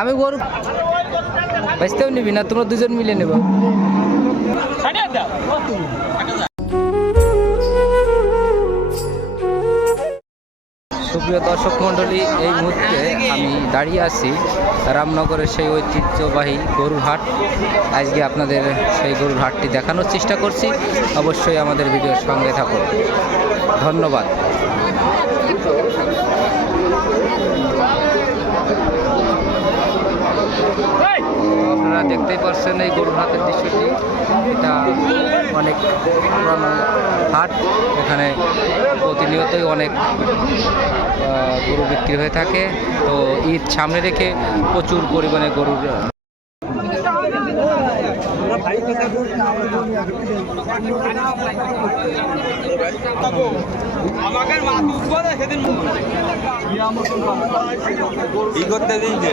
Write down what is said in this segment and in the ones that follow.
আমি গরু বেচতেও নিবি না, তোমরা দুজন মিলে নেব। সুপ্রিয় দর্শক মণ্ডলী, এই মুহূর্তে আমি দাঁড়িয়ে আছি রামনগরের সেই ঐতিহ্যবাহী গরুর হাট। আজকে আপনাদের সেই গরুর হাটটি দেখানোর চেষ্টা করছি। অবশ্যই আমাদের ভিডিওর সঙ্গে থাকুন। ধন্যবাদ আপনারা দেখতেই পাচ্ছেন এই গরুর হাতের দৃশ্যটি, এটা অনেক পুরানো হাট। এখানে প্রতিনিয়তই অনেক গরু বিক্রি হয়ে থাকে। তো ঈদ সামনে রেখে প্রচুর পরিমাণে গরুর ই করতে দিন যে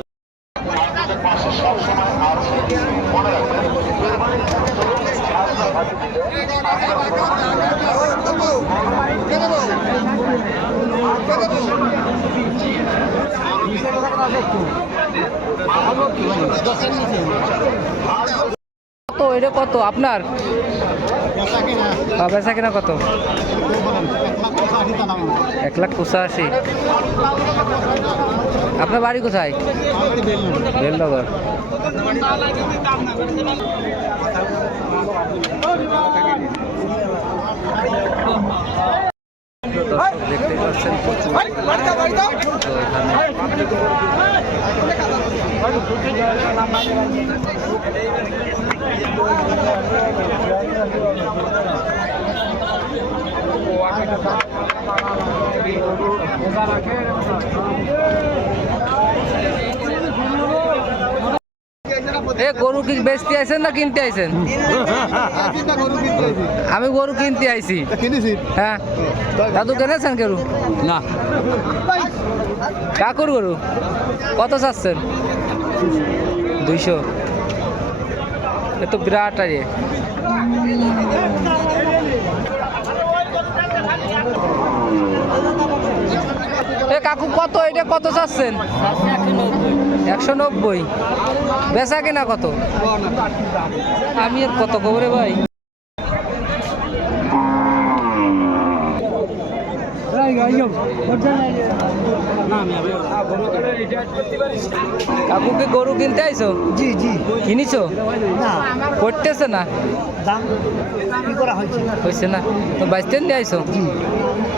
কত? এটা কত? আপনার? বেচা কিনা কত? এক লাখ পঁচাশি। আপনার বাড়ি কোথায়? বেলনগর। দেখতে পাচ্ছেন প্রচুর তো এখানে গরু কি বেচতে আইছেন না কিনতে আইছেন? আমি গরু কিনতে আইছি। হ্যাঁ। দাদু কেনেছেন গরু? না। কাকুর গরু? কত চাচ্ছেন? দুইশো। এ তো বিরাট আর ইয়ে। এ কাকু, কত এটা কত চাচ্ছেন? একশো নব্বই। বেচা কিনা কত? আমি আর কত খবরে ভাই? কাকুকে গরু কিনতে আইছো? জি জি। কিনিছো? না। করতেছে না? দাম কি করা হয়েছে? হয়েছে না। তো বাইশতে নিয়ে আইছো?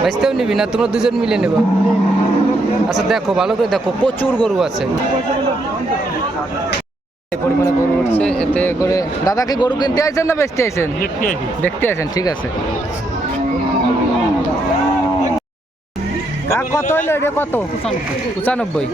বাইশতেও নিবি না? তোমরা দুজন মিলে নেব। আচ্ছা দেখো ভালো করে দেখো প্রচুর গরু আছে। পরিমাণে গরু উঠছে এতে করে দাদা কি গরু কিনতে আইছেন না বেচতে আইছেন? দেখতে আইছেন ঠিক আছে। কত হইল? এটা কত? পঁচানব্বই।